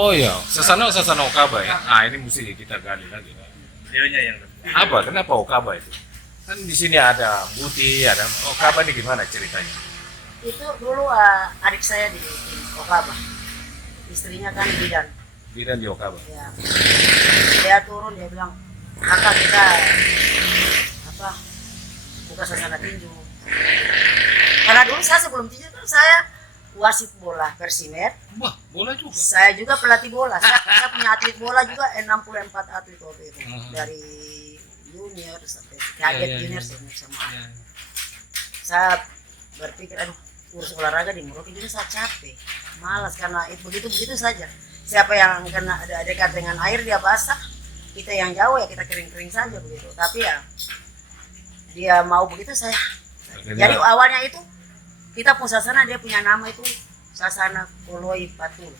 Oh iya, Sasana Okaba ya. Nah ini mesti kita gali lagi. Videonya yang Apa? Kenapa Okaba itu? Kan di sini ada Buti, ada Okaba ini gimana ceritanya? Itu dulu adik saya di Okaba. Istrinya kan bidan. Bidan di Okaba. Ya. Dia turun, dia bilang, kakak kita apa buka sasana tinju. Karena dulu saya sebelum tinju kan saya wasit bola Persimed. Wah, bola juga. Saya juga pelatih bola. Saya punya atlet bola juga 64 atlet waktu itu. Dari junior sampai kadet junior senior semua. Saya berpikir aduh urus olahraga di Merauke juga saya capek. Malas karena itu begitu saja. Siapa yang kena ada dekat dengan air dia basah, kita yang jauh ya kita kering-kering saja begitu. Tapi ya dia mau begitu saya. Jadi awalnya itu kita pun sasana dia punya nama itu Sasana Koloi Patul.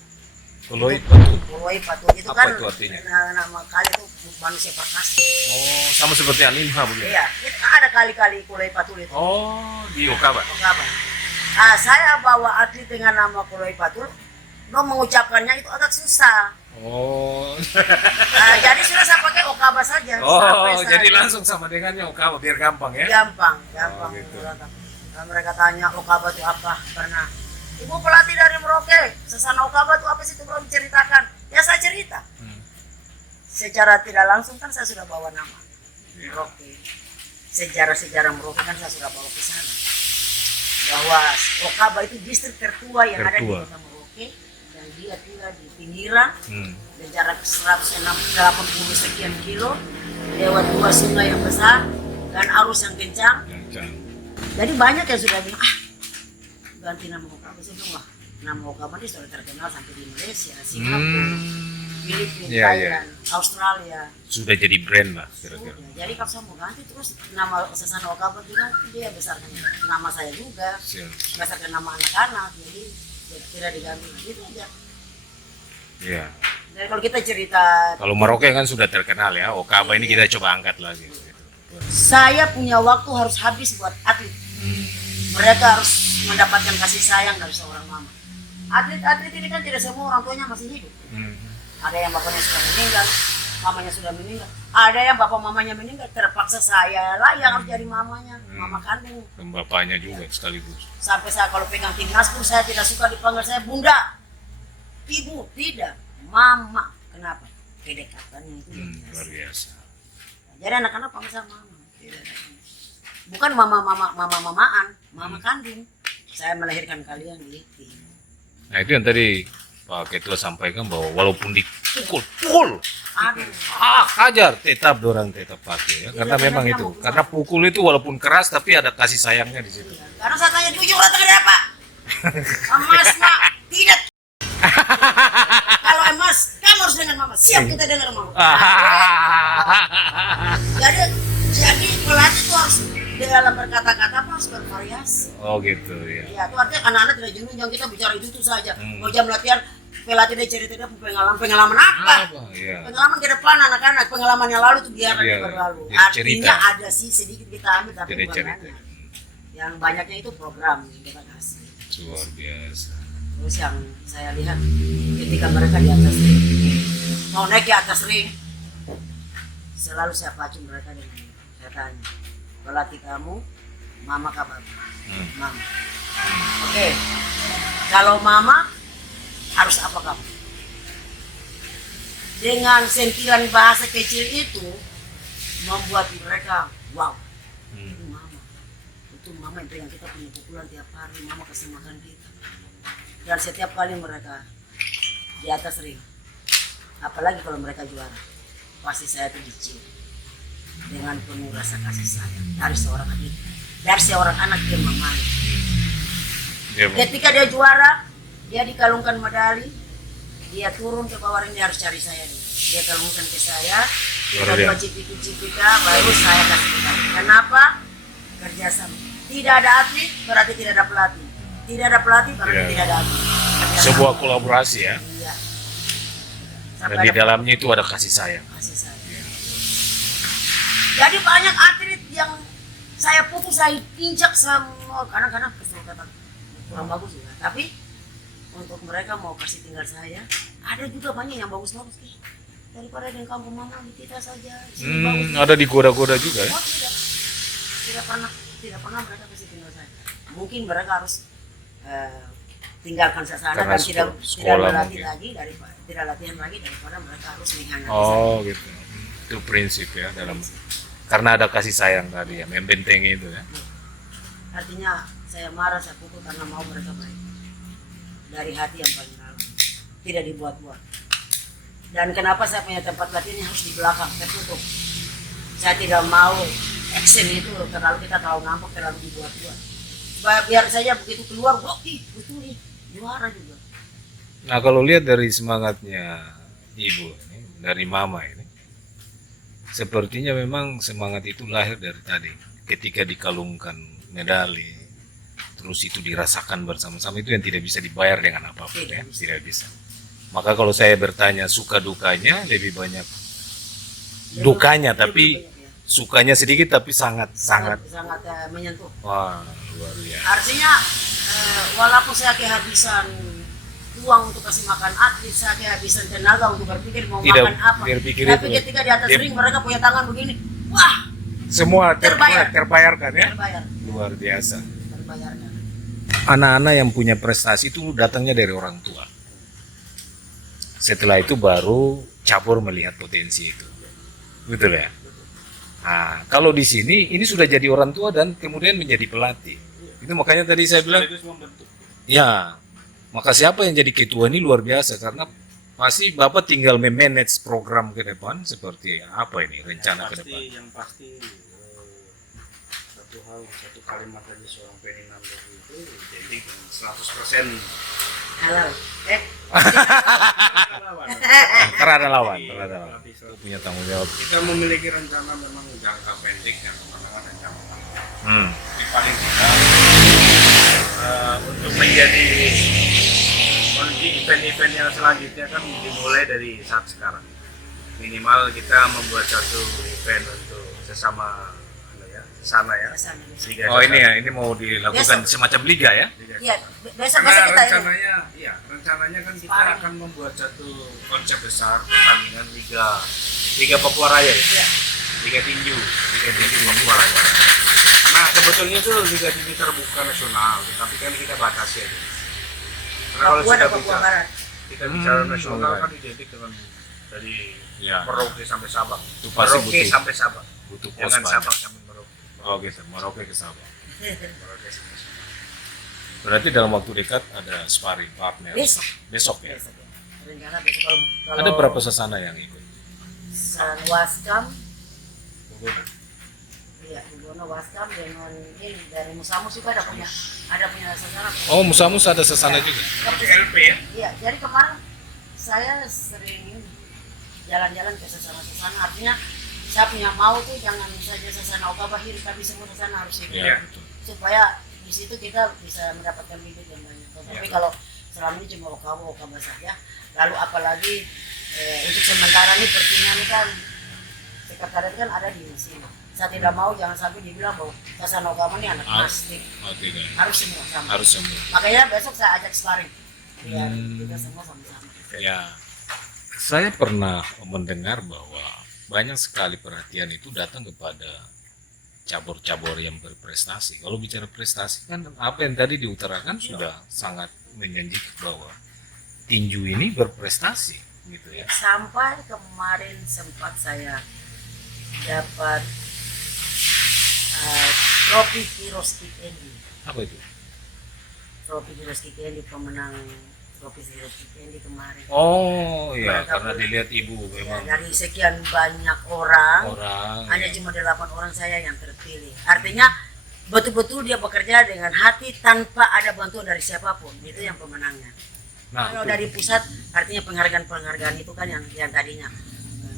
Koloi Patul. Koloi Patul itu apa kan itu artinya? nama kali itu manusia perkasa. Oh, sama seperti Aninha begitu. Iya, itu kan ada kali-kali Koloi Patul itu. Oh, di Okaba. Okaba. Saya bawa atlet dengan nama Koloi Patul, no mengucapkannya itu agak susah. Oh. Jadi sudah saya pakai Okaba saja. Oh, jadi langsung sama dengannya Okaba biar gampang ya? Gampang Oh, gitu. Nah, mereka tanya Okaba itu apa? Karena ibu pelatih dari Merauke, Sasana Okaba itu apa sih itu belum ceritakan? Ya saya cerita. Secara tidak langsung kan saya sudah bawa nama Merauke. Sejarah-sejarah Merauke kan saya sudah bawa ke sana. Bahwa Okaba itu distrik tertua yang ada di kota Merauke dan dia tinggal di pinggiran dan jarak 180 sekian kilo lewat dua sungai yang besar dan arus yang kencang. Jadi banyak yang sudah bilang ganti nama Okaba. Saya bilang wah nama Okaba ini sudah terkenal sampai di Malaysia, Singapura, Filipina, Thailand, Australia. Sudah jadi brand lah kira-kira. Jadi kalau saya mau ganti terus nama Sasana Okaba bilang dia besarkan nama saya juga, besarkan nama anak-anak, jadi tidak diganti gitu aja. Iya. Jadi kalau kita cerita, Kalau Merauke kan sudah terkenal ya, Okaba ini kita coba angkat lagi. saya punya waktu harus habis buat atlet. Mereka harus mendapatkan kasih sayang dari seorang mama. Atlet-atlet ini kan tidak semua orang tuanya masih hidup. Ada yang bapaknya sudah meninggal, mamanya sudah meninggal. Ada yang bapak mamanya meninggal, terpaksa saya lah yang harus jadi mamanya, mama kandung. Dan bapaknya juga sekaligus. Sampai saya kalau pegang timnas pun saya tidak suka dipanggil saya bunda, ibu, tidak, mama. Kenapa? Kedekatannya itu Luar biasa. jadi anak-anak panggil saya mama. Bukan mama-mamaan, mama kandung. Saya melahirkan kalian gitu. Nah itu yang tadi Pak Ketua sampaikan bahwa walaupun dipukul, Aduh. hajar, tetap dorang tetap pakai ya. Karena memang itu, karena pukul itu walaupun keras tapi ada kasih sayangnya di situ. Karena saya tanya jujur rata ada apa? Emas nak tidak. Kalau emas, kamu harus dengar mama. Siap kita dengar mama. Jadi pelatih itu harus dalam berkata-kata harus bervariasi. Oh gitu ya. Ya, itu artinya anak-anak tidak jenuh yang kita bicara itu saja. Mau jam latihan, pelatih dia cerita dia pengalaman apa? Iya. Pengalaman ke depan anak-anak, pengalaman yang lalu itu biarkan Iya, berlalu. ya, Artinya ada sih sedikit kita ambil tapi Jadi bukan cerita. banyak. Yang banyaknya itu program yang kita kasih. Luar biasa. Terus yang saya lihat ketika mereka di atas ring, mau naik ke atas ring, selalu saya pacu mereka dengan saya tanya, pelatih kamu, mama kah bapak? Mama. Oke, kalau mama harus apa kamu? Dengan sentilan bahasa kecil itu membuat mereka wow. Itu mama itu yang kita punya pukulan tiap hari, mama kasih makan kita. Dan setiap kali mereka di atas ring, apalagi kalau mereka juara, pasti saya tuh dicium dengan penuh rasa kasih sayang dari seorang adik, dari seorang anak yang mamanya. Ketika dia juara, dia dikalungkan medali, dia turun ke bawah ring, dia harus cari saya dulu. Dia kalungkan ke saya, kita dua cipika, baru saya kasih medali. Kenapa? Kerjasama. Tidak ada atlet, berarti tidak ada pelatih. Tidak ada pelatih, berarti tidak ada atlet. Sebuah kolaborasi ya. Iya. Dan di dalamnya itu ada kasih sayang. Kasih sayang. Jadi banyak atlet yang saya putus, saya injak semua, kadang-kadang kesel kata kurang bagus juga. Tapi untuk mereka mau kasih tinggal saya, ada juga banyak yang bagus-bagus Ki. Daripada di kampung mama di kita saja. Sini bagus. Ada di goda-goda juga ya. Oh, tidak pernah mereka kasih tinggal saya. Mungkin mereka harus tinggalkan sasana Karena dan tidak sekolah berlatih mungkin. lagi tidak latihan lagi daripada mereka harus mengkhianati Oh gitu. Itu prinsip ya dalam karena ada kasih sayang tadi ya, membentengi itu ya. Artinya saya marah, saya pukul karena mau mereka baik. Dari hati yang paling dalam. Tidak dibuat-buat. Dan kenapa saya punya tempat latihan harus di belakang, tertutup. Saya tidak mau action itu terlalu kita terlalu nampak, terlalu dibuat-buat. Biar saja begitu keluar, wah betul nih, juara juga. Nah kalau lihat dari semangatnya ibu ini, dari mama ini, sepertinya memang semangat itu lahir dari tadi. Ketika dikalungkan medali, terus itu dirasakan bersama-sama, itu yang tidak bisa dibayar dengan apapun ya, tidak bisa. Maka kalau saya bertanya suka dukanya, lebih banyak dukanya, tapi sukanya sedikit tapi sangat menyentuh. wah luar biasa. Artinya walaupun saya kehabisan uang untuk kasih makan atlet, saya kehabisan tenaga untuk berpikir mau Tidak makan apa. berpikir Tapi itu. ketika di atas ring mereka punya tangan begini, wah Semua Terbayar. terbayarkan ya, terbayar, luar biasa. terbayarkan. Anak-anak yang punya prestasi itu datangnya dari orang tua. Setelah itu baru cabur melihat potensi itu, betul ya. Nah, kalau di sini ini sudah jadi orang tua dan kemudian menjadi pelatih. Itu makanya tadi saya bilang, ya, maka siapa yang jadi ketua ini luar biasa karena pasti Bapak tinggal memanage program ke depan seperti apa ini rencana ke depan. Yang pasti satu kalimat dari seorang Ferdinand itu jadi 100% Halal. Terada lawan, punya tanggung jawab. kita memiliki rencana memang jangka pendek yang menengah dan jangka panjang. Hmm. Tapi paling tidak untuk menjadi kondisi event-event yang selanjutnya kan dimulai dari saat sekarang. Minimal kita membuat satu event untuk sesama sana ya. Liga Oh ini Sesama. ya, ini mau dilakukan semacam liga ya? Liga Iya, Sesama. besok Karena kita ini. rencananya kan kita akan membuat satu konsep besar pertandingan Liga Papua Raya ya. Iya. Liga Tinju Papua Raya. Nah sebetulnya itu Liga Tinju terbuka nasional, tapi kan kita batasi aja. Karena kalau Papua dan sudah Papua bicara, Barat. kita bicara nasional alright. kan identik dengan dari Ya. Merauke sampai Sabang. Itu pasti Merauke butuh- sampai Sabang. Butuh pos Jangan banyak. Sabang sampai Merauke. Oke, Merauke ke Sabang. Merauke sampai Sabang. Berarti dalam waktu dekat ada sparring partner. Besok. Besok ya. Besok ya. Rencana besok kalau Ada berapa sesana yang ikut? Waskam, iya, Ibono Waskam dengan ini dari Musamus juga ada punya sasaran. Oh, Musamus ada sesana juga. LP ya. Iya, jadi kemarin saya sering jalan-jalan ke sesana-sesana, artinya saya punya mau tuh jangan saja sesana Okabahir, tapi semua sesana harus ikut. Ya, betul. Supaya di situ kita bisa mendapatkan bibit yang banyak. Tapi Ya. kalau selama ini cuma Okabah saja, lalu apalagi untuk sementara ini pertinya ini kan sekretariat kan ada di sini. Saya tidak mau jangan sampai dibilang bahwa sesana Okabah ini anak plastik, Oh, tidak. harus semua sama. Harus semua. Makanya besok saya ajak sparring biar Hmm. kita semua sama-sama. Ya. Saya pernah mendengar bahwa banyak sekali perhatian itu datang kepada cabur-cabur yang berprestasi. Kalau bicara prestasi kan apa yang tadi diutarakan sudah sangat menjanjikan bahwa tinju ini berprestasi gitu ya. Sampai kemarin sempat saya dapat trofi Heroes Kikendi. Apa itu? Trofi Heroes Kikendi, pemenang trofi Heroes Kikendi kemarin. Oh iya, Mereka karena dilihat ibu Ya, memang dari sekian banyak orang, hanya ya. cuma 8 orang saya yang terpilih. Artinya betul-betul dia bekerja dengan hati tanpa ada bantuan dari siapapun. Itu yang pemenangnya. Nah, Kalau itu. dari pusat, artinya penghargaan itu kan yang tadinya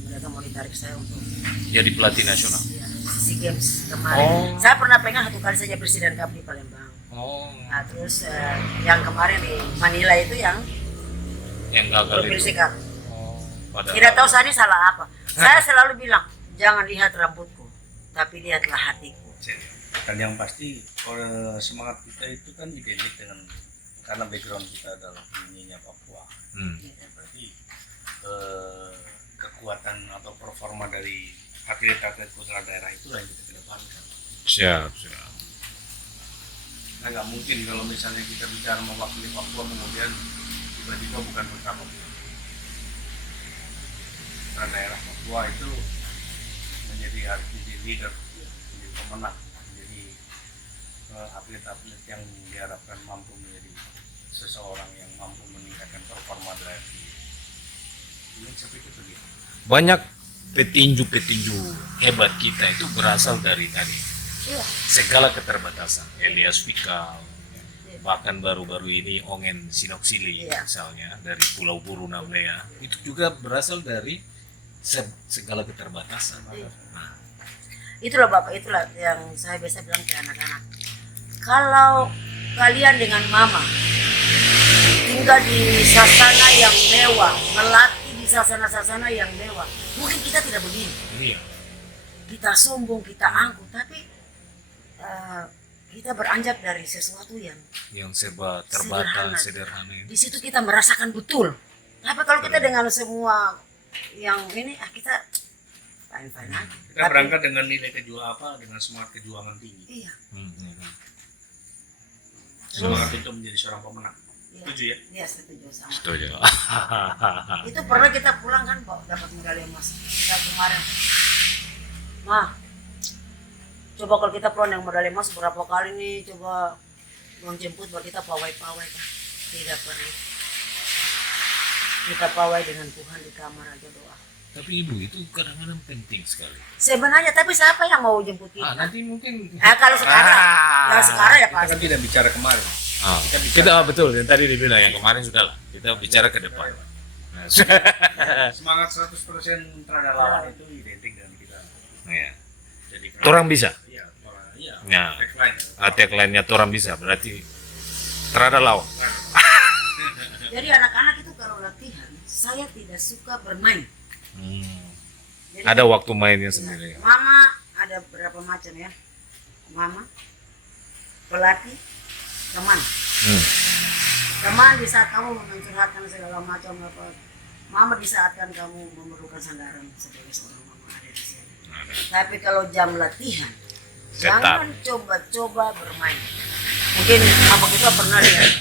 mereka mau ditarik saya untuk Jadi pelatih nasional. ya, SEA Games kemarin. Oh. Saya pernah pegang 1 kali saja Presiden Cup di Palembang. Oh, Nah, terus yang kemarin di Manila itu yang yang gagal Provinsi itu. Cup. Oh, padahal- Tidak tahu saya ini salah apa. Saya selalu bilang, jangan lihat rambutku, tapi lihatlah hatiku. Dan yang pasti semangat kita itu kan identik dengan karena background kita adalah dunianya Papua. Hmm. Ya, berarti kekuatan atau performa dari atlet-atlet putra daerah itu yang kita kedepankan. Siap, siap. Nah, nggak mungkin kalau misalnya kita bicara mewakili Papua kemudian tiba-tiba bukan putra Papua. Putra daerah Papua itu harus menjadi leader, menjadi pemenang, menjadi atlet-atlet yang diharapkan mampu menjadi seseorang yang mampu meningkatkan performa daerah. Ini seperti itu dia. Banyak petinju-petinju hebat kita itu berasal dari tadi Iya. segala keterbatasan. Elias Fikal, bahkan baru-baru ini Ongen Sinoksili Iya. misalnya dari Pulau Buru Namlea, itu juga berasal dari segala keterbatasan. Iya. Nah, Itulah Bapak, itulah yang saya biasa bilang ke anak-anak. Kalau kalian dengan mama tinggal di sasana yang mewah, melatih di sasana-sasana yang mewah, mungkin kita tidak begini. iya. Kita sombong, kita angkuh, tapi kita beranjak dari sesuatu yang serba terbatas, sederhana ini. di situ kita merasakan betul. Tapi kalau kita dengan semua yang ini, kita fine-fine aja. Kita berangkat dengan nilai dengan semangat kejuangan tinggi. Iya. Semangat untuk menjadi seorang pemenang. Iya. Setuju ya? Iya, setuju sama. Setuju. Itu pernah kita pulang kan dapat medali emas. Kita kemarin, coba kalau kita pulang yang medali emas berapa kali nih coba uang jemput buat kita pawai-pawai kan? Tidak pernah. Kita pawai dengan Tuhan di kamar aja doa. Tapi Ibu itu kadang-kadang penting sekali. Sebenarnya tapi siapa yang mau jemput kita? Nanti mungkin Kalau sekarang, ya sekarang ya Kita pasti. kan tidak bicara kemarin. kita betul yang tadi dibilang yang kemarin sudah lah. Kita bicara ke depan. Nah, Semangat 100% terhadap lawan itu identik dengan kita. ya. Jadi Orang bisa. Iya, iya. Ya. Tagline. Tagline-nya orang bisa berarti terhadap lawan. Jadi anak-anak itu kalau latihan, saya tidak suka bermain. Jadi, Ada waktu mainnya sendiri. Mama ada berapa macam ya? Mama, pelatih, teman. Teman di saat kamu mencurhatkan segala macam apa. Mama di saat kan kamu memerlukan sandaran sebagai seorang mama ada di sini. Tapi kalau jam latihan, jangan coba-coba bermain. Mungkin apa kita pernah lihat.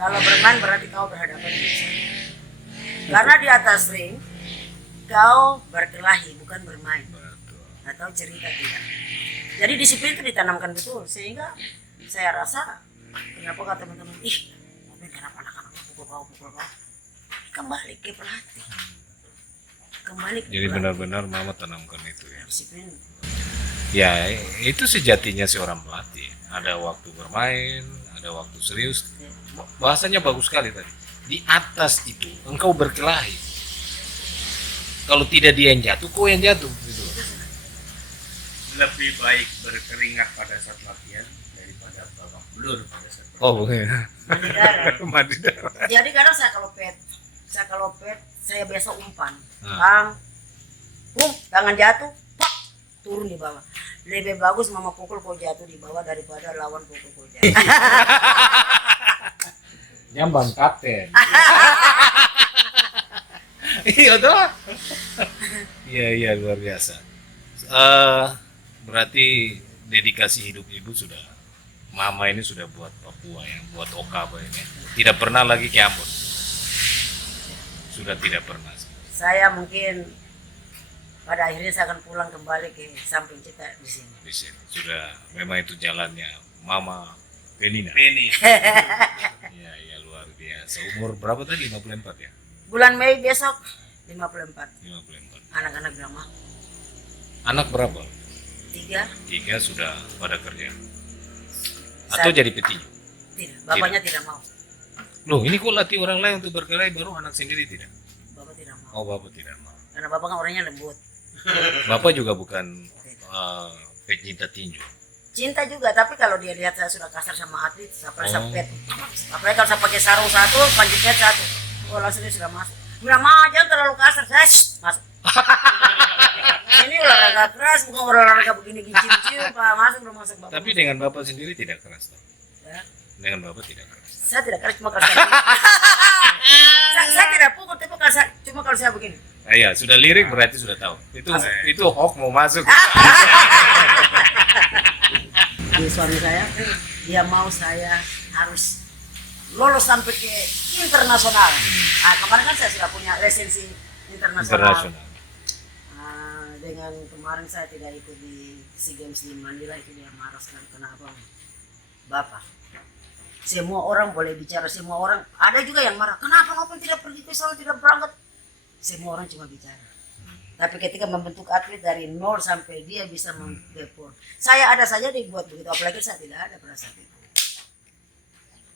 Kalau bermain berarti kau berhadapan dengan saya. Karena di atas ring kau berkelahi bukan bermain. Atau cerita tidak. Jadi disiplin itu ditanamkan betul sehingga saya rasa kenapa kata teman-teman kenapa anak-anak pukul kau. Kembali ke pelatih. Kembali ke Jadi pelatih. benar-benar Mama tanamkan itu ya. Disiplin. Ya, itu sejatinya seorang pelatih. Ada waktu bermain, ada waktu serius. Bahasanya bagus sekali tadi. Di atas itu engkau berkelahi. Kalau tidak dia yang jatuh, kau yang jatuh. Gitu. Lebih baik berkeringat pada saat latihan daripada babak belur pada saat latihan. Oh, bukan. Mandi darah. Mandi darah. Jadi kadang saya kalau pet saya biasa umpan. Nah. Tangan jatuh, pak, turun di bawah. Lebih bagus mama pukul kau jatuh di bawah daripada lawan pukul kau jatuh. Nyambang kapten. Iya toh. Iya luar biasa. Berarti dedikasi hidup Ibu sudah, Mama ini sudah buat Papua yang buat Okaba ini. Tidak pernah lagi ke Ambon. Sudah tidak pernah. Saya mungkin pada akhirnya saya akan pulang kembali ke samping kita di sini. Di sini sudah memang itu jalannya Mama Penina. Penny. Iya luar biasa. Umur berapa tadi? 54 ya? Bulan Mei besok 54. 54. Anak-anak bilang mah Anak berapa? 3. 3 sudah pada kerja. Atau jadi petinju? Tidak, bapaknya tidak mau. Loh, ini kok latih orang lain untuk berkelahi baru anak sendiri tidak? Bapak tidak mau. Oh, Bapak tidak mau. Karena bapak kan orangnya lembut. Bapak juga bukan pecinta tinju. Cinta juga, tapi kalau dia lihat saya sudah kasar sama atlet, saya pet. Apalagi kalau saya pakai sarung satu, panji pet satu. Oh, langsung dia sudah masuk. Bilang, jangan terlalu kasar, saya masuk. Ini olahraga keras, bukan olahraga begini cium-cium, Pak. Masuk Bapak. Tapi dengan Bapak sendiri tidak keras, toh? Ya. Dengan Bapak tidak keras. Saya tidak keras, cuma keras. Saya tidak pukul, tapi kalau saya, cuma kalau saya begini. Iya, sudah lirik berarti sudah tahu. Itu hoax mau masuk. Di suami saya, dia mau saya harus lolos sampai ke internasional. Kemarin kan saya sudah punya lisensi internasional. Dengan kemarin saya tidak ikut di SEA Games di Manila, itu dia marah sekali. Kenapa? Bapak, semua orang boleh bicara, semua orang, ada juga yang marah, kenapa Novel tidak pergi ke sana, tidak berangkat? Semua orang cuma bicara. Tapi ketika membentuk atlet dari nol sampai dia bisa mendepon, saya ada saja dibuat begitu, apalagi saya tidak ada pada saat itu.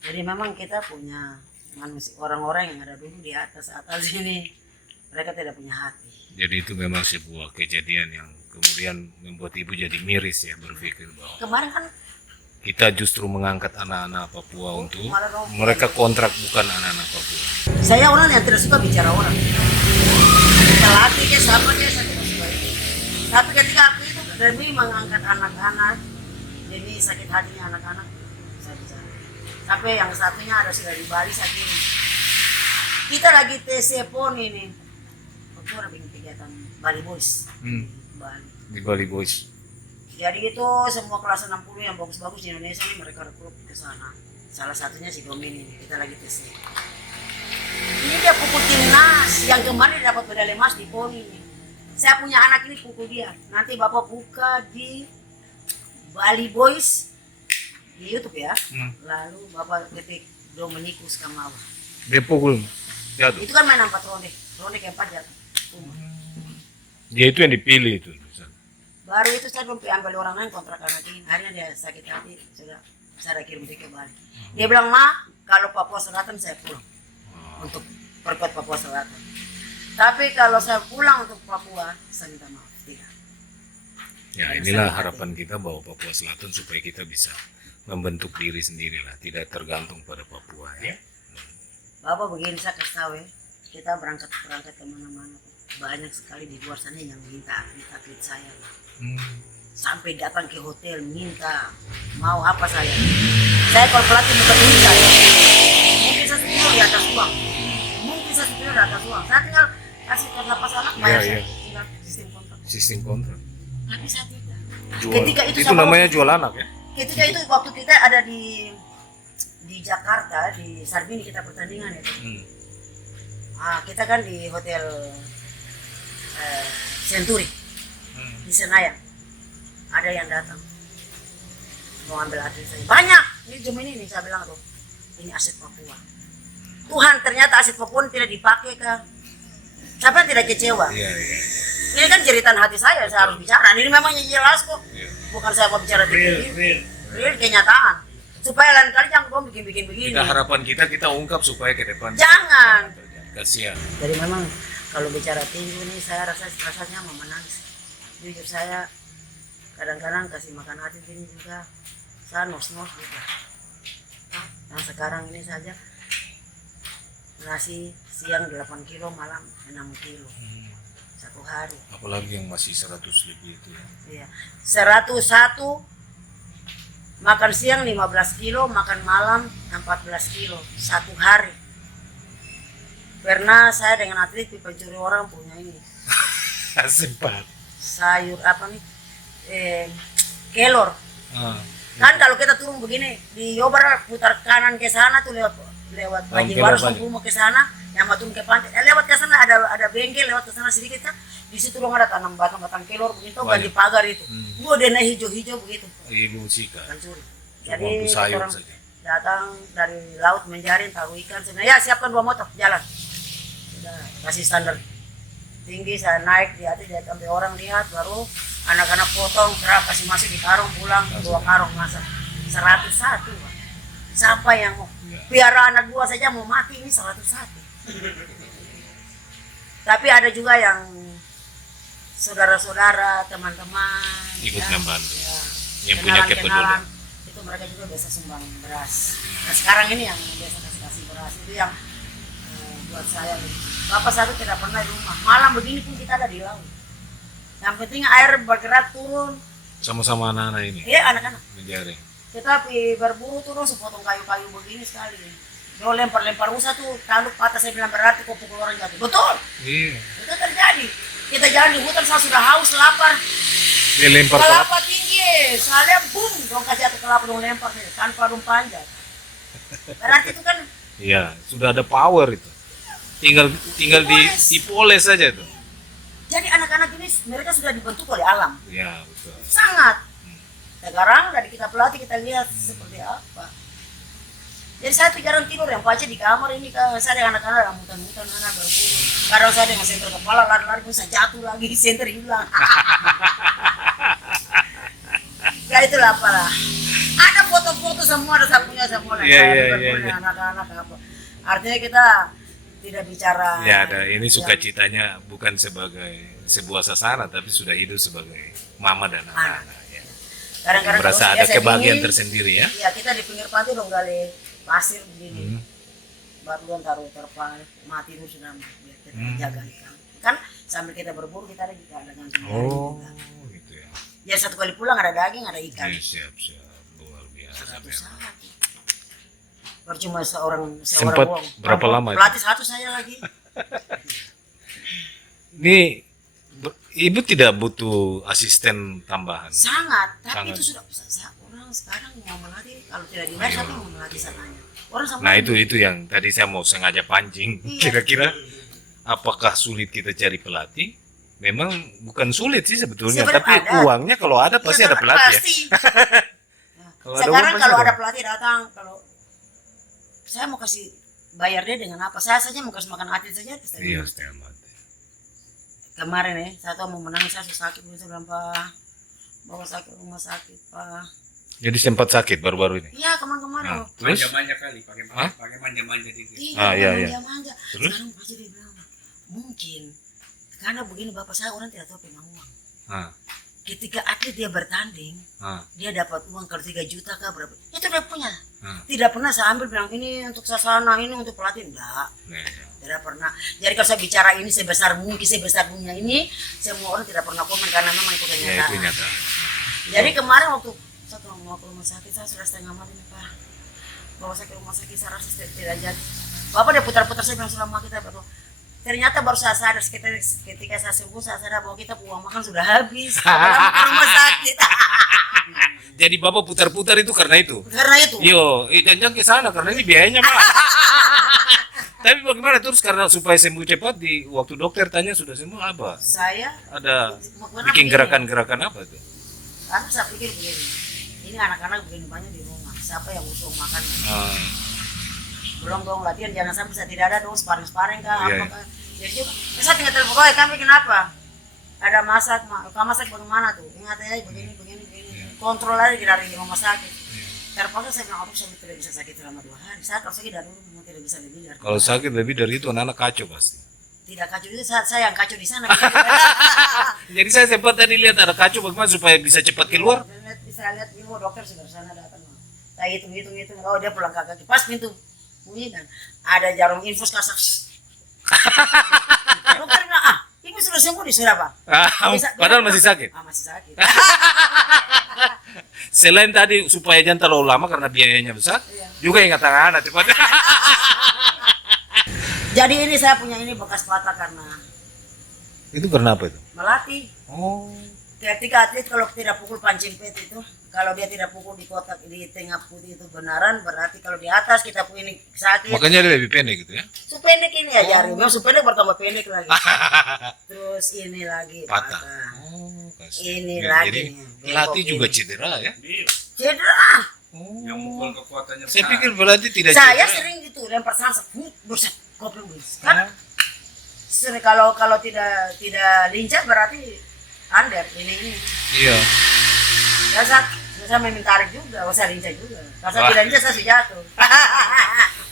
Jadi memang kita punya manusia, orang-orang yang ada dulu di atas ini, mereka tidak punya hati. Jadi itu memang sebuah kejadian yang kemudian membuat ibu jadi miris ya, berpikir bahwa Kemarin kan kita justru mengangkat anak-anak Papua untuk mereka kontrak, bukan anak-anak Papua. saya orang yang tidak suka bicara orang. Kita latih ke siapa ke saya tidak suka itu. Tapi ketika aku itu demi mengangkat anak-anak, demi sakit hatinya anak-anak, saya bicara. Sampai yang satunya ada sudah di Bali, saya kirim. Kita lagi TC PON ini. Aku orang bikin kegiatan Bali Boys. Bali. Di Bali Boys. Jadi itu semua kelas 60 yang bagus-bagus di Indonesia ini mereka rekrut ke sana. Salah satunya si Domin ini, kita lagi tes. Ini dia pukul timnas yang kemarin dapat medali emas di PON ini. Saya punya anak ini pukul dia. Nanti Bapak buka di Bali Boys di YouTube ya. Lalu Bapak ketik Dominikus Kamawa. Dia pukul jatuh. Itu kan main 4 ronde. Ronde keempat jatuh. Dia itu yang dipilih itu. Baru itu saya belum ambil orang lain kontrak anak ini. Akhirnya dia sakit hati, sudah saya kirim dia ke Bali. Dia bilang, Ma, kalau Papua Selatan saya pulang untuk perkuat Papua Selatan. Tapi kalau saya pulang untuk Papua, saya minta maaf. Tidak. Ya inilah harapan kita bahwa Papua Selatan supaya kita bisa membentuk diri sendiri lah, tidak tergantung pada Papua ya. Bapak begini saya kasih tahu ya, kita berangkat kemana-mana. Banyak sekali di luar sana yang minta atlet saya. Sampai datang ke hotel minta mau apa saya kalau pelatih bukan ini saya mungkin saya tidur di atas uang, saya tinggal kasih nafas anak bayar saya tinggal Sistem kontrak. tapi saya tidak. Ketika itu namanya jual anak ya. Ketika itu waktu kita ada di Jakarta di Sarbini kita pertandingan itu. Kita kan di hotel Century di Senayan. Ada yang datang mau ambil atlet saya. Banyak. Ini cuma ini saya bilang tuh. Ini aset Papua. Tuhan, ternyata aset Papua tidak dipakai kah? Siapa yang tidak kecewa? Iya. Ini kan jeritan hati saya harus bicara. Ini memangnya jelas kok. Bukan saya mau bicara real kenyataan. Supaya lain kali jangan kau bikin begini. Harapan kita ungkap supaya ke depan. Jangan. Kasihan. Jadi memang kalau bicara tinggi ini saya rasanya mau menangis. Jujur saya kadang-kadang kasih makan hati ini juga saya nos-nos juga. Nah sekarang ini saja nasi siang 8 kilo, malam 6 kilo satu hari. Apalagi yang masih 100 lebih itu ya. Iya. 101 makan siang 15 kilo, makan malam 14 kilo satu hari. Pernah saya dengan atlet di pencuri orang punya ini. Sempat. Sayur apa nih? Kelor. Kan kalau kita turun begini di Yobar putar kanan ke sana tuh lewat Baji Waru rumah ke sana, yang mau turun ke pantai. Lewat ke sana ada bengkel, lewat ke sana sedikit kan. Di situ dong ada tanam batang kelor begitu ganti pagar itu. Gua dena hijau-hijau begitu. Ibu Sika. Pencuri. Jadi sayur orang saja. datang dari laut menjaring tahu ikan sebenarnya. Ya siapkan 2 motor jalan. Sudah kasih standar tinggi, saya naik di atas sampai orang lihat, baru anak-anak potong, kasih masuk di karung, pulang 2 karung masak 101. Siapa yang mau piara anak gua saja mau mati ini 101. Tapi ada juga yang saudara-saudara, teman-teman ikut membantu, yang punya kenalan kepedulian. itu mereka juga biasa sumbang beras. Nah sekarang ini yang biasa kasih beras itu yang buat saya. Bapak satu tidak pernah di rumah. Malam begini pun kita ada di laut. Yang penting air bergerak turun. Sama-sama anak-anak ini. Iya anak-anak. Menjaring. Kita berburu turun sepotong kayu-kayu begini sekali. Dia lempar-lempar usaha tuh, tanduk patah, saya bilang berarti kau pukul orang jatuh. Betul, Iya. itu terjadi. Kita jalan di hutan, saya sudah haus, lapar. Dia lempar Kelapa tinggi, saya boom, dong kasih jatuh kelapa dong lempar tanpa dong panjat. Berarti itu kan Iya, sudah ada power itu. Tinggal dipoles saja itu. jadi anak-anak ini mereka sudah dibentuk oleh alam. Iya, betul. Sangat. Sekarang dari kita pelatih kita lihat seperti apa. Jadi saya jarang tidur yang baca di kamar ini saya dengan anak-anak rambutan-rambutan anak berburu. Kadang saya dengan senter kepala lari-lari bisa jatuh lagi senter hilang. Ya itulah apalah. Ada foto-foto semua ada sapunya semua. Iya, Saya iya, berburu iya, dengan anak-anak apa. Artinya kita tidak bicara. Ya, ada ini sukacitanya bukan sebagai sebuah sasaran tapi sudah hidup sebagai mama dan anak-anak ya. Kadang-kadang Merasa kalau ada biasa kebahagiaan gini, tersendiri ya. Iya, kita di pinggir pantai dong gali pasir begini. Baru dong taruh terpal, mati dulu sudah biar kita jaga ikan. Kan sambil kita berburu kita ada juga ada gantung jaring Oh, juga. gitu ya. Ya satu kali pulang ada daging, ada ikan. Iya, siap. Luar biasa. Satu memang. saat. Percuma seorang Sempat uang. berapa lama itu? Pelatih satu saya lagi. Ini ibu tidak butuh asisten tambahan. Sangat, tapi Sangat. itu sudah orang sekarang mau melatih kalau tidak dibayar siapa yang mau melatih sananya. Orang sama Nah, itu yang tadi saya mau sengaja pancing. Iya. Kira-kira apakah sulit kita cari pelatih? Memang bukan sulit sih sebetulnya, Sebenarnya tapi ada. uangnya kalau ada pasti Iya, ada pelatih ya. pasti. Kalau ada Sekarang uang pasti kalau ada. ada pelatih datang, kalau saya mau kasih bayar dia dengan apa? Saya saja mau kasih makan atlet saja. Iya, setengah mati. Kemarin saya tuh mau menangis, saya sakit, saya bilang Pak, bawa sakit rumah sakit Pak. Jadi sempat sakit baru-baru ini. Iya kemarin-kemarin. Nah, terus? Manja-manja kali, Hah? pakai manja-manja dikit. Iya, iya. manja-manja. Terus? Sekarang pasti dia bilang, mungkin karena begini bapak saya orang tidak tahu pegang uang. Ah, Ketika atlet dia bertanding, ah, dia dapat uang kalau 3 juta kah berapa? Itu dia punya. ah. Tidak pernah saya ambil bilang ini untuk sasana, ini untuk pelatih. Enggak. Nah, Tidak pernah. Jadi kalau saya bicara ini sebesar mungkin, sebesar dunia ini, semua orang tidak pernah komen karena memang itu ya, itu kenyataan. nyata. Jadi kemarin waktu saya mau ke rumah sakit, saya sudah setengah mati nih Pak. Bawa saya ke rumah sakit, saya rasa tidak jadi. Bapak dia putar-putar, saya bilang selama kita betul. Ternyata baru saya sadar ketika saya sembuh, saya sadar bahwa kita uang makan sudah habis. Padahal mau ke rumah sakit. Jadi Bapak putar-putar itu karena itu. Karena itu. Yo, jangan ke sana karena ini biayanya Pak. Tapi bagaimana terus karena supaya sembuh cepat di waktu dokter tanya sudah sembuh apa? Saya Ada Kenapa bikin begini? gerakan-gerakan apa tuh? Karena saya pikir begini, ini anak-anak begini banyak di rumah, siapa yang usul makan? Ah, Belum dong latihan, jangan sampai saya tidak ada dong sparring-sparring kah, Iya, apa kah. Jadi juga, saya tinggal telepon, oh kami kenapa? Ada masak, kamu masak bagaimana tuh? Ingat ya, begini. Kontrol aja dari rumah sakit. Terpaksa saya bilang, saya tidak bisa sakit selama 2 hari. Saya kalau sakit dari dulu tidak bisa lebih dari kalau 2 hari. sakit lebih dari itu anak-anak kacau pasti. Tidak kacau itu, saya yang kacau di sana. Jadi saya sempat tadi lihat ada kacau bagaimana supaya bisa cepat keluar. Bisa lihat ibu dokter sudah sana datang. Saya hitung, oh dia pulang kaki. Pas pintu bunyi kan, ada jarum infus kasak. Dokter bilang, ibu sudah sembuh nih, sudah Pak. Padahal masih sakit. Masih sakit. Selain tadi supaya jangan terlalu lama karena biayanya besar, Iya. juga ingat tangan cepat. Jadi ini saya punya ini bekas patah karena Itu karena apa itu? melatih. Oh, Ketika atlet kalau tidak pukul pancing pet itu, kalau dia tidak pukul di kotak di tengah putih itu benaran, berarti kalau di atas kita punya ini sakit. makanya dia lebih pendek gitu ya? Supendek ini ya jari, memang supendek bertambah pendek lagi. Terus ini lagi Patah. patah. Oh, kasihan. Ini Ya, lagi jadi nih, pelatih bengkok juga ini. cedera ya? Iya. Cedera. Yang mukul kekuatannya Saya besar. pikir pelatih tidak Saya cedera. sering gitu lempar sansak, buset, kopling bis. Kan sering kalau tidak lincah berarti under ini. Iya. Saya main tarik juga, saya lincah juga. Kalau saya Wah. tidak lincah saya jatuh.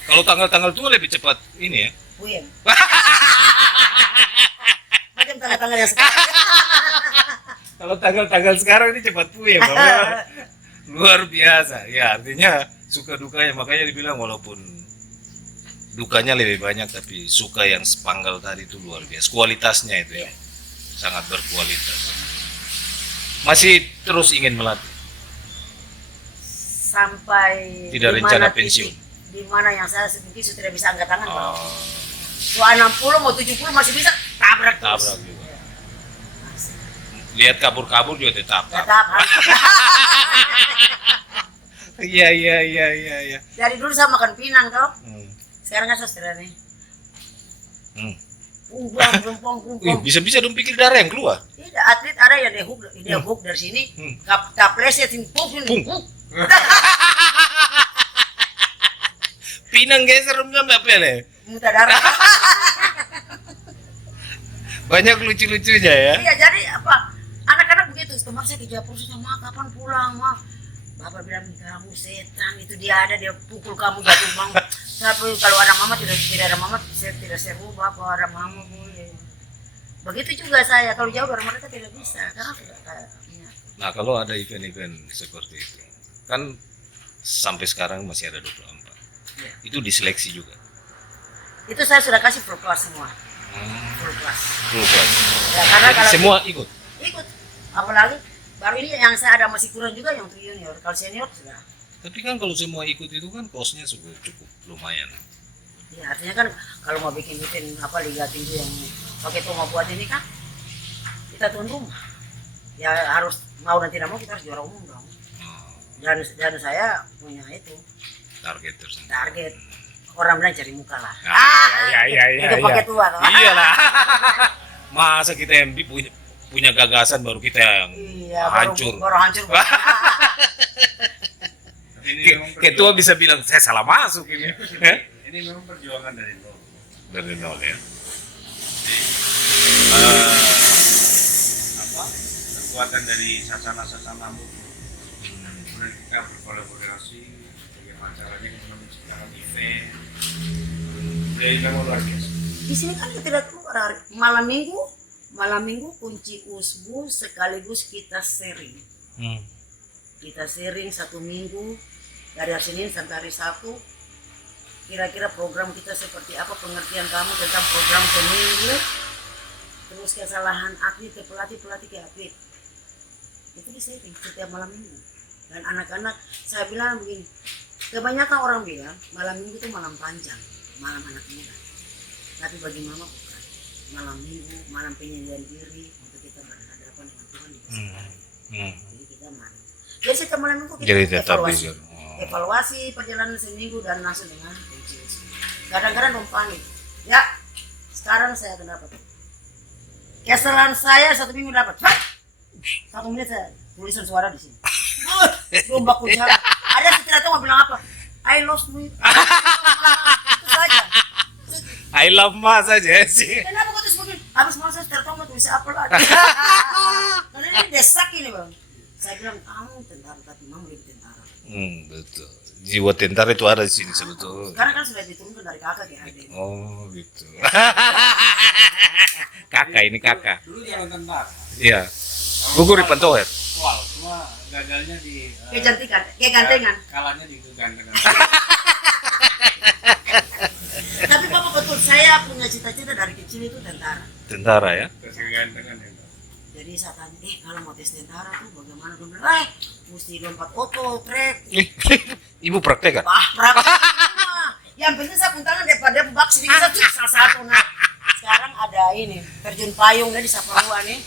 Kalau tanggal-tanggal tua lebih cepat ini ya. Puyeng. Macam tanggal-tanggal yang sekarang. Kalau tanggal-tanggal sekarang ini cepat puyeng, Bapak. Luar biasa. Ya, artinya suka dukanya makanya dibilang walaupun dukanya lebih banyak tapi suka yang sepanggal tadi itu luar biasa. Kualitasnya itu ya. Sangat berkualitas. Masih terus ingin melatih. Sampai Tidak di rencana mana pensiun. di mana yang saya mungkin sudah tidak bisa angkat tangan. Bang. Oh, Mau 60 mau 70 masih bisa tabrak terus. tabrak juga. Lihat kabur-kabur juga tetap. Tetap. Iya iya iya iya iya. Dari dulu saya makan pinang toh. Hmm. Sekarang kan saya nih. Hmm. Pumpang, pumpang, Wih, pumpang. bisa-bisa dong pikir darah yang keluar. Tidak, atlet ada yang dia hook dari sini, kaplesetin puk, Pung. puk. Pinang geser nggak pele. Muntah darah. Banyak lucu-lucunya ya. Iya, jadi apa? Anak-anak begitu, kemarin saya ke Japur sudah mah kapan pulang mah. Bapak bilang kamu setan itu dia ada dia pukul kamu jatuh bang. Tapi kalau ada mama tidak ada mama saya tidak seru bapak ada mama boleh. Begitu juga saya kalau jauh dari mereka tidak bisa karena sudah kayak. Nah kalau ada event-event seperti itu, kan sampai sekarang masih ada 24. Ya. Itu diseleksi juga. Itu saya sudah kasih full class semua. Full class. Full class. Ya, karena Jadi kalau semua ikut. ikut, apalagi baru ini yang saya ada masih kurang juga yang untuk junior. Kalau senior sudah. Tapi kan kalau semua ikut itu kan kosnya cukup lumayan. Ya artinya kan kalau mau bikin apa liga tinggi yang pakai rumah buat ini kan kita tuan rumah. Ya harus mau dan tidak mau kita harus juara umum dong. Dan saya punya itu Target tersendiri. target. Orang bilang cari muka lah. Iya. Itu pakai tua toh. Iyalah. Masa kita yang punya gagasan baru kita yang Iya, hancur. Baru hancur. Ini memang Ketua bisa bilang saya salah masuk ini. ini memang perjuangan dari nol. Dari nol ya. Apa kekuatan dari sasana-sasanamu kemudian kita berkolaborasi bagaimana caranya kita menciptakan event jadi memang luar biasa. Di sini kan kita tidak keluar hari malam minggu kunci usbu sekaligus kita sharing. Kita sharing 1 minggu dari hari Senin sampai hari Sabtu. Kira-kira program kita seperti apa, pengertian kamu tentang program seminggu, terus kesalahan atlet ke pelatih ke atlet. Itu di sharing setiap malam minggu. Dan anak-anak, saya bilang begini, kebanyakan orang bilang malam minggu itu malam panjang, malam anak muda. Tapi bagi mama bukan. Malam minggu, malam penyediaan diri untuk kita berhadapan dengan Tuhan di kesehatan. Jadi kita malam. Jadi setiap malam minggu kita Jadi tetap evaluasi. bisa. Evaluasi perjalanan seminggu dan langsung dengan kunci. Kadang-kadang dong panik. Ya, sekarang saya akan dapat. Kesalahan saya 1 minggu dapat. 1 menit saya tulisan suara di sini. Belum baku cara. Ada yang tidak tahu mau bilang apa. I lost me. Itu saja. I love mas aja sih. Kenapa kau terus begini? Habis malam saya tidak tahu mau tulis apa lagi. Karena ini desak ini bang. Saya bilang kamu tentara tapi mama lebih tentara. Betul. Jiwa tentara itu ada di sini sebetulnya. Sekarang kan sudah diturunkan dari kakak ke adik. Oh gitu. Kakak ini kakak. Dulu jalan tentara. Iya. Gugur di Pantoher. Wah, cuma gagalnya di Kecantikan, kegantengan. kalahnya di kegantengan. Tapi papa betul, saya punya cita-cita dari kecil itu tentara. Tentara ya. Kegantengan ya. Jadi saya tanya, kalau mau tes tentara tuh bagaimana? Dia bilang, mesti lompat otot, trek. Ibu praktek kan? Berapa? Yang penting saya pun tangan daripada bak sedikit salah satu. Nah, sekarang ada ini, terjun payung di Saparua nih.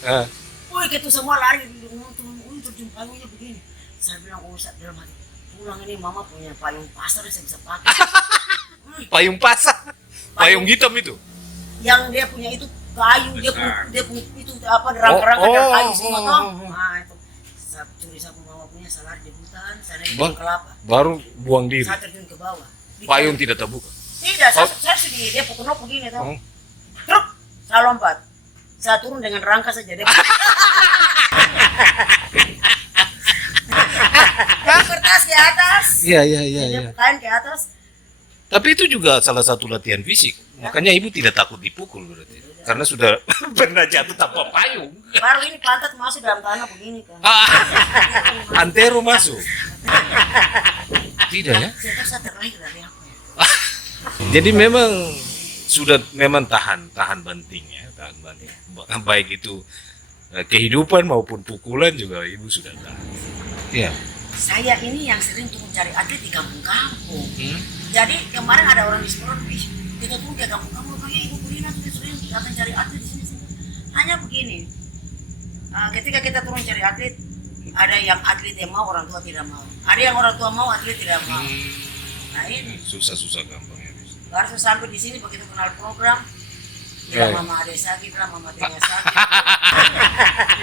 Wih, gitu semua lari di rumah tuh, terjun payungnya begini. Saya bilang, saat dalam hati, pulang ini mama punya payung pasar saya bisa pakai. Payung pasar. Payung hitam itu. Yang dia punya itu kayu, dia punya itu apa rangka-rangka dari kayu semua toh. Nah itu saya curi sapu mama punya salah di hutan, saya naik ke kelapa. Baru buang diri. Saya terjun ke bawah. Payung tidak terbuka. Tidak, saya sedih dia pukul begini toh. Truk, saya lompat. Saya turun dengan rangka saja dia. Kertas ke atas. Iya. Dia kain ke atas. Tapi itu juga salah satu latihan fisik. Makanya ibu tidak takut dipukul berarti. Karena sudah pernah jatuh tanpa payung. Baru ini pantat masuk dalam tanah begini kan. Antero masuk. Tidak ya? Saya terlahir dari apa ya? Jadi memang tahan banting ya, tahan banting. Baik itu kehidupan maupun pukulan juga ibu sudah tahan. Iya. Saya ini yang sering turun cari atlet di kampung-kampung. Jadi kemarin ada orang di sekolah, kita tunggu ya kamu pergi ibu Purina sudah datang cari atlet di sini. Hanya begini, ketika kita turun cari atlet, ada yang atlet yang mau, orang tua tidak mau. Ada yang orang tua mau, atlet tidak mau. Nah ini Susah-susah gampang ya. baru sampai di sini begitu kenal program, bilang mama ada sakit lah, mama tengah sakit.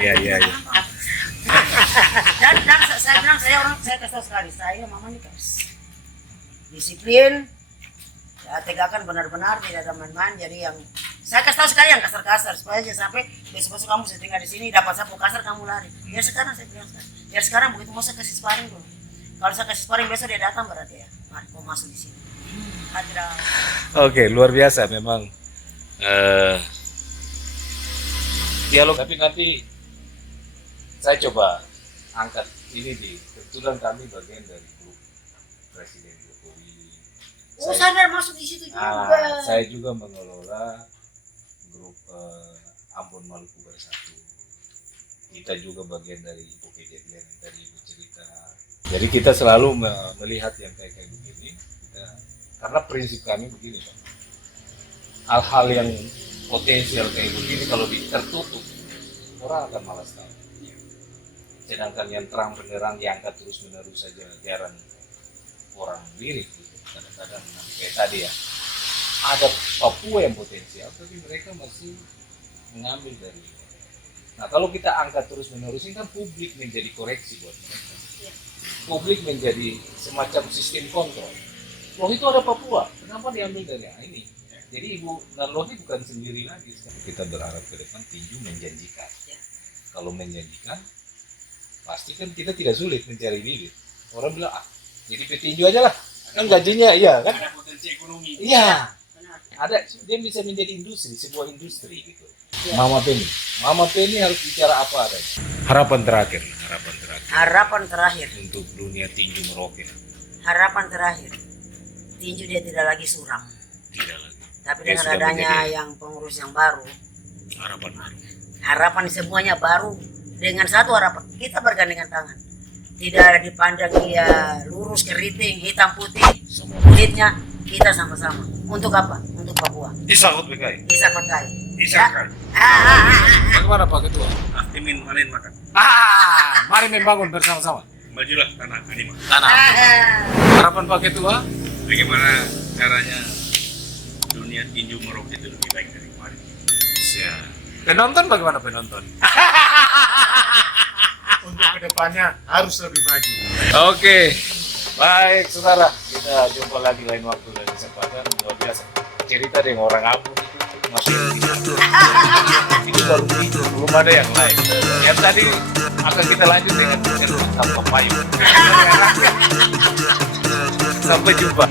Iya. dan saya bilang saya kasih tahu sekali, saya mama ini keras, disiplin, ya tegakkan benar-benar, tidak ada main-main. Jadi yang saya kasih tahu sekali yang kasar-kasar supaya jangan sampai besok-besok kamu tinggal di sini dapat sapu kasar kamu lari. Ya sekarang saya bilang sekarang, ya sekarang begitu mau saya kasih sparring dulu. Kalau saya kasih sparring besok dia datang berarti ya mau masuk di sini. Ada. Oke, luar biasa memang dialog. Tapi nanti saya coba angkat ini di kebetulan kami bagian dari grup Presiden Jokowi. Oh, sadar masuk di situ juga. Saya juga mengelola grup Ambon Maluku Bersatu. Kita juga bagian dari Ibu Kejadian yang tadi Ibu cerita. Jadi kita selalu melihat yang kayak begini. Karena prinsip kami begini, Pak. Hal-hal yang potensial kayak begini kalau tertutup, orang akan malas tahu. Sedangkan yang terang benderang diangkat terus menerus saja, jarang orang lirik gitu. Kadang-kadang kayak tadi ya, ada Papua yang potensial, tapi mereka masih mengambil dari. Nah kalau kita angkat terus menerus ini kan publik menjadi koreksi buat mereka. Publik menjadi semacam sistem kontrol. Loh itu ada Papua, kenapa diambil dari ini? Jadi Ibu Narlohi bukan sendiri lagi. Kita berharap ke depan tinju menjanjikan. Kalau menjanjikan, pasti kan kita tidak sulit mencari bibit. Orang bilang, jadi petinju aja lah, kan gajinya iya kan? Ada potensi ekonomi. Iya, ada. Dia bisa menjadi industri, sebuah industri gitu. Mama Penny harus bicara apa adanya. Harapan terakhir. Harapan terakhir. Untuk dunia tinju Merauke. Harapan terakhir. Tinju dia tidak lagi suram. Tidak lagi. Tapi Dia dengan sudah adanya menjadi yang pengurus yang baru, harapan baru. harapan semuanya baru dengan satu harapan, kita bergandengan tangan. Tidak dipandang dia lurus keriting, hitam putih, kulitnya, kita sama-sama. Untuk apa? Untuk Papua. Isakut PKI. Isakut kai. Isakan. Bagaimana Pak Ketua? Timin malin makan. Mari membangun bersama-sama. Majulah tanah Anima. Harapan Pak Ketua? Bagaimana caranya dunia tinju Merauke itu lebih baik dari kemarin? Siap. Penonton bagaimana penonton? Untuk kedepannya harus lebih maju. Oke, baik saudara, kita jumpa lagi lain waktu dan kesempatan. Luar biasa cerita dengan orang Ambon itu masuk itu baru itu, belum ada yang lain. Yang tadi akan kita lanjut dengan tanpa payung. Sampai jumpa.